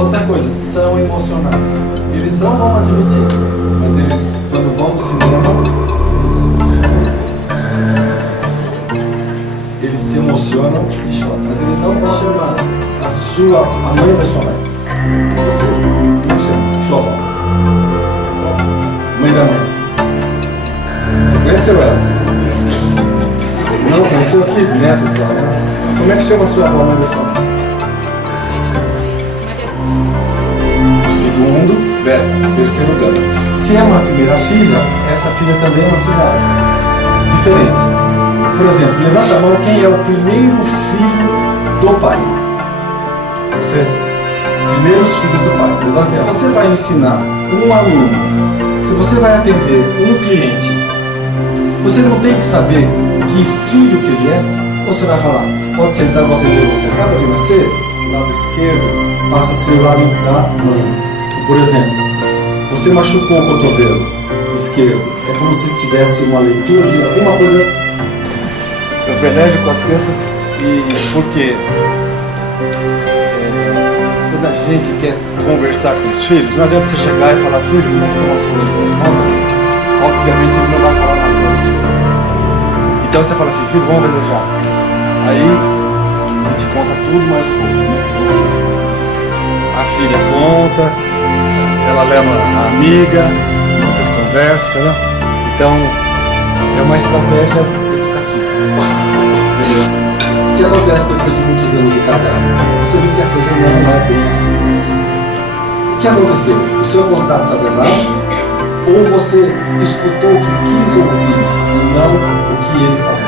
Outra coisa, são emocionais. Eles não vão admitir, mas eles, quando vão no cinema, eles se emocionam e choram. Mas eles não vão admitir. A mãe da sua mãe. Você, como é que chama? Sua avó. Mãe da mãe. Você conheceu ela? Não, conheceu aqui? Neto dela, né? Como é que chama a sua avó, mãe da sua mãe? O segundo, Beta. O terceiro, Gama. Se é uma primeira filha, essa filha também é uma filha alfa. Diferente. Por exemplo, levanta a mão quem é o primeiro filho do pai. Você? Primeiros filhos do pai. Levanta a mão. Você vai ensinar um aluno, se você vai atender um cliente, você não tem que saber que filho que ele é, ou você vai falar, pode sentar, vou atender você. Acaba de nascer, lado esquerdo, passa a ser o lado da mãe. Por exemplo, você machucou o cotovelo esquerdo, é como se tivesse uma leitura de alguma coisa. Eu velejo com as crianças porque quando a gente quer conversar com os filhos, não adianta você chegar e falar, filho, como é que estão as coisas aí? Obviamente ele não vai falar nada pra você. Então você fala assim, filho, vamos velejar. Aí a gente conta tudo mais um pouco. A filha conta, ela leva a amiga, vocês conversam, entendeu? Então é uma estratégia educativa. O que acontece depois de muitos anos de casado? Você vê que a coisa não é bem assim. O que aconteceu? O seu contrato estava errado? Ou você escutou o que quis ouvir e não o que ele falou?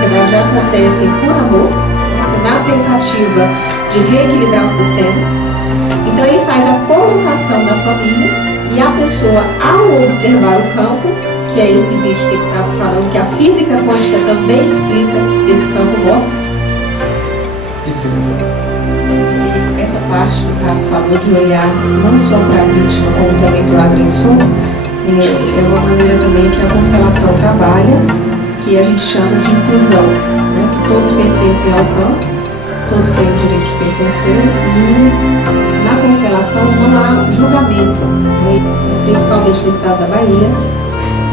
Na verdade, já acontecem por amor, né, na tentativa de reequilibrar o sistema. Então ele faz a colocação da família e a pessoa, ao observar o campo, que é esse vídeo que ele estava falando, que a física quântica também explica esse campo morfo. O que significa? E essa parte que o Tarso falou de olhar não só para a vítima, como também para o agressor, é uma maneira também que a constelação trabalha, que a gente chama de inclusão, né? Que todos pertencem ao campo, todos têm o direito de pertencer e na constelação não há julgamento, né? Principalmente no estado da Bahia,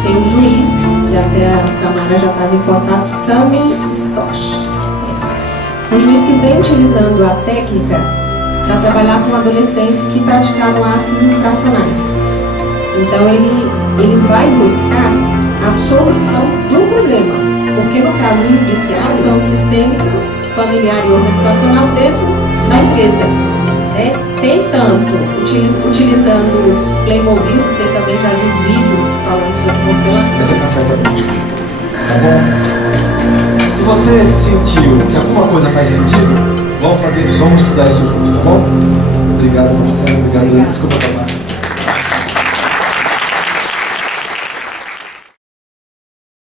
tem um juiz, e até a Samara já estava informada, Sami Stosch. Um juiz que vem utilizando a técnica para trabalhar com adolescentes que praticaram atos infracionais. Então ele vai buscar a solução do problema, porque no caso judicial, a ação sistêmica, familiar e organizacional dentro da empresa, né? Tentando, utilizando os Playmobil, não sei se alguém já viu vídeo falando sobre constelação. Cadê café também? Tá bom? Se você sentiu que alguma coisa faz sentido, vamos estudar isso juntos, tá bom? Obrigado, Marcelo. Obrigado, desculpa, Tamara.